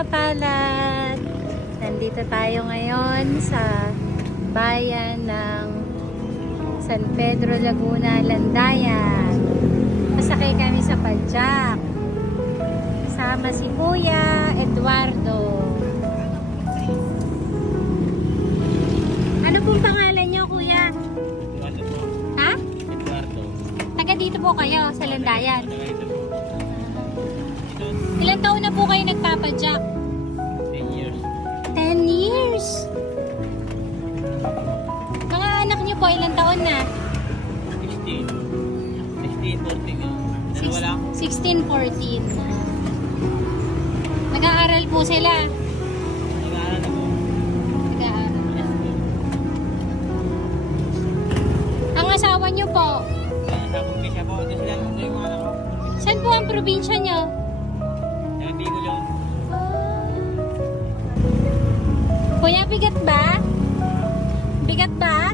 kapalad! Nandito tayo ngayon sa bayan ng San Pedro, Laguna, Landayan. Masakay kami sa Padjak. Kasama si Kuya Eduardo. Ano pong pangalan niyo, Kuya? Eduardo po. Ha? Eduardo. Taga dito po kayo sa Landayan. Ito. Ilan taon na po kayo nagpapadjak? 10 years. 10 years! Mga anak niyo po, ilang taon na? 16. 16, 14 yun. Dalawa lang. 16, 14. Nag-aaral po sila. Nag-aaral na po. Nag-aaral. Yes po. Ang asawa niyo po, Sa kumpisa po. Ito sila yung mga anak ko. saan po ang probinsya niyo? Sa Bicol yun. Kuya, bigat ba? Bigat ba?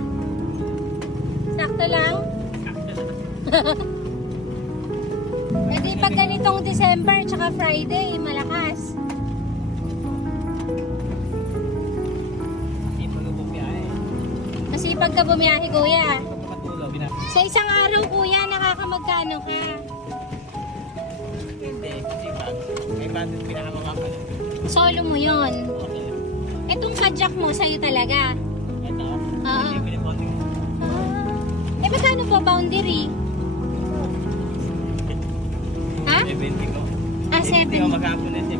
Sakto lang? Pwede pag ganitong December tsaka Friday, malakas. Hindi po yung bumiyahe. Kasi pagka bumiyahe, kuya. Pagpapatulo, binabalik. Sa isang araw, kuya, nakakamagkano ka? Hindi. Kasi pag may budget pinakamakapan. Solo mo yon. Okay. Etong sadyak mo, sa'yo talaga. Ito. Oo. Hindi piniponding. Eh, magkano po boundary? Ha? 70 ko. Ah, 70 ko 7. maghapon na siya.